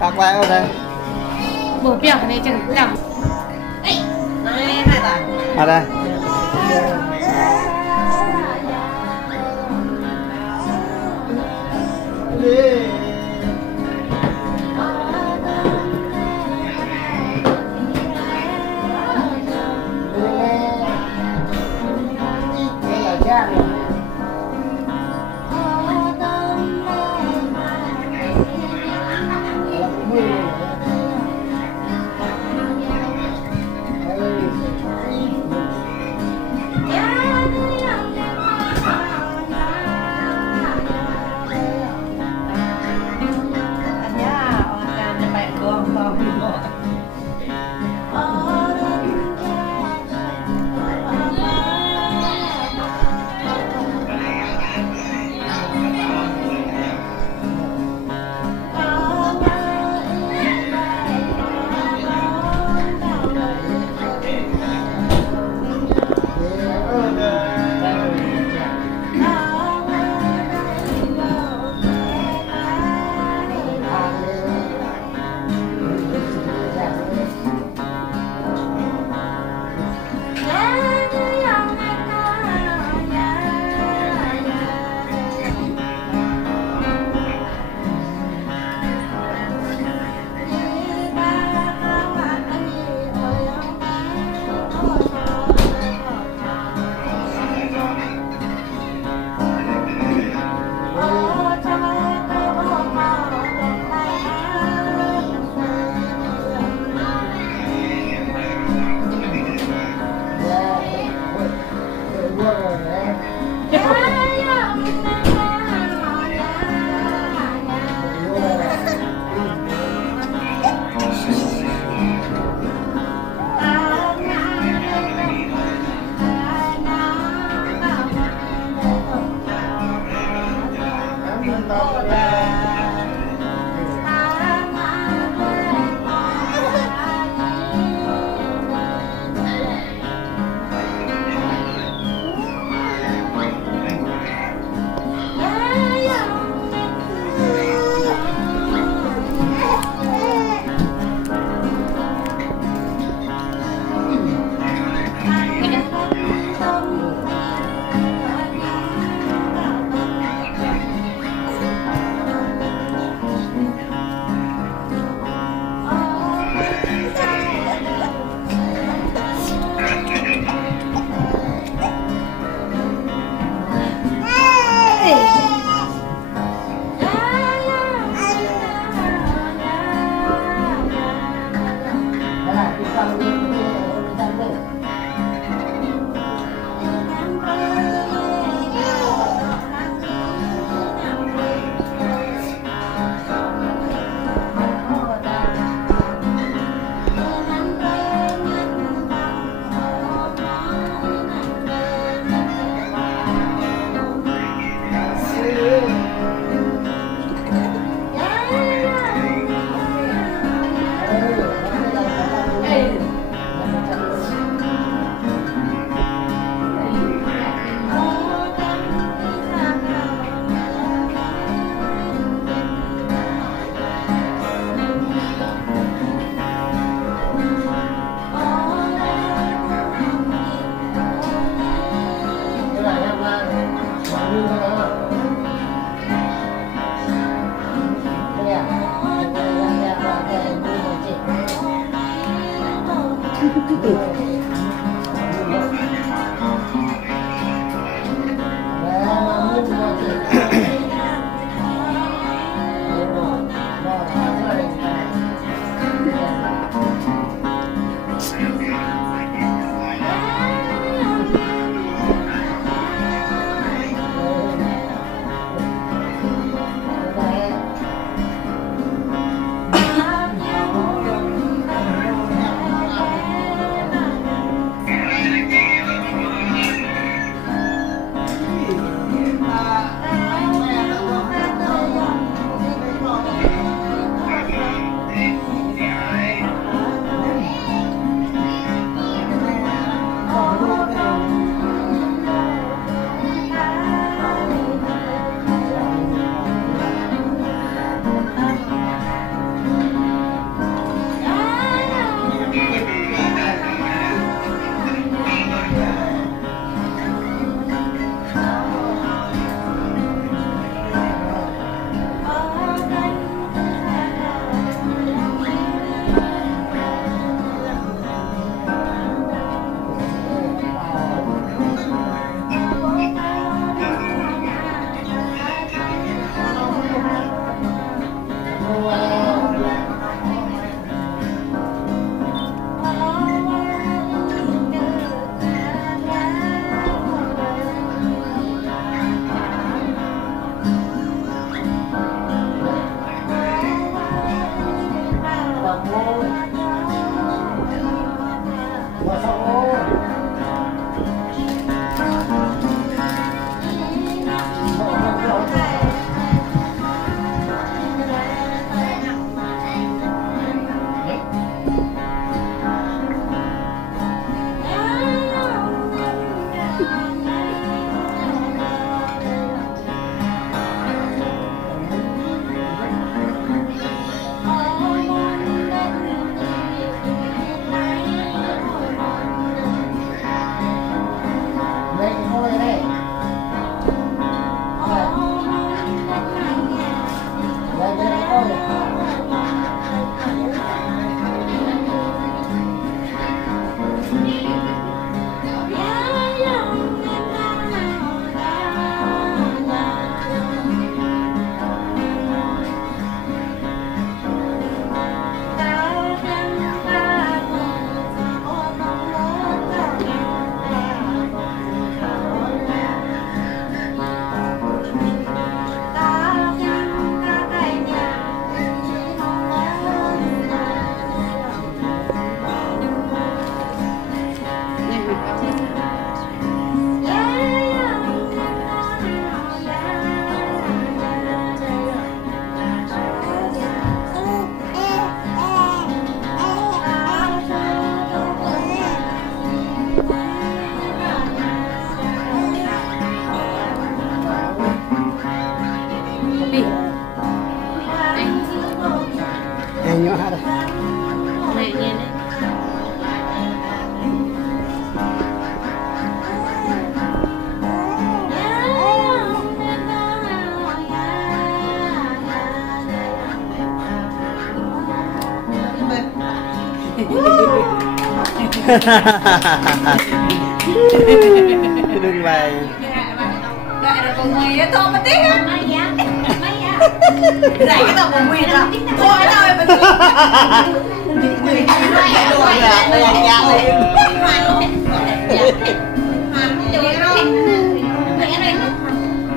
Các bạn ở đây. Bổ biểu này chẳng chẳng. Này hai bạn. Ở đây. nhỏ ha đây. Này nhìn đấy. Đừng vậy. Đại là còn mày thôi mà tiếc á. Đại cái tao còn mày là thôi thôi mà tiếc.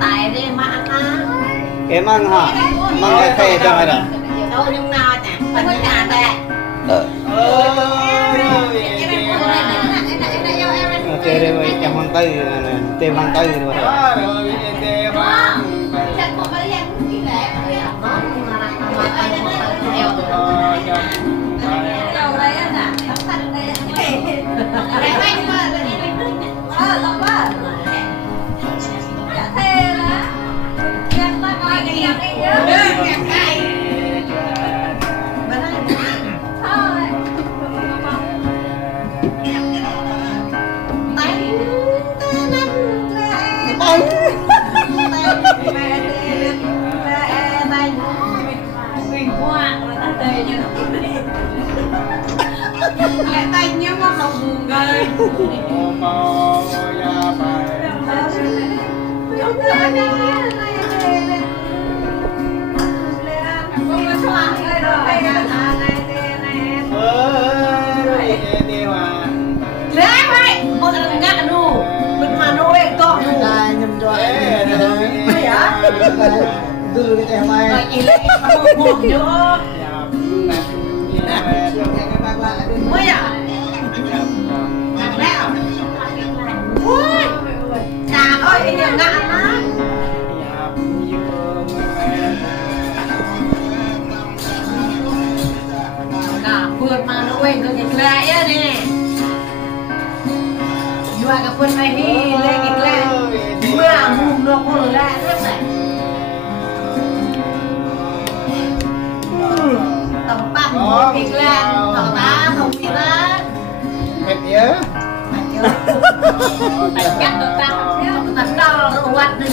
Tại đây mà ăn á. Em ăn hả? Mang cái khay cho mày đó. Đâu nhưng nào nè, mình mới ăn đây. Ok đây mày em mang tay này, tem mang tay rồi. Lại tay nhớ mà không buồn rồi. Đưa cái em mày. Rồi chị lấy một vô. Mới à? Làm nào? Ui! Chà ơi, anh em ngạn á. Cả vượt mà nó quên cái lại á nè. Vừa cái phần này đi lên cái lại. Mưa mùm nó có lại rất này. Tổng bằng một cái lại, tổng ta tổng gì đó. Mệt nhớ. Phải cắt được ta, tao nó quạt đi.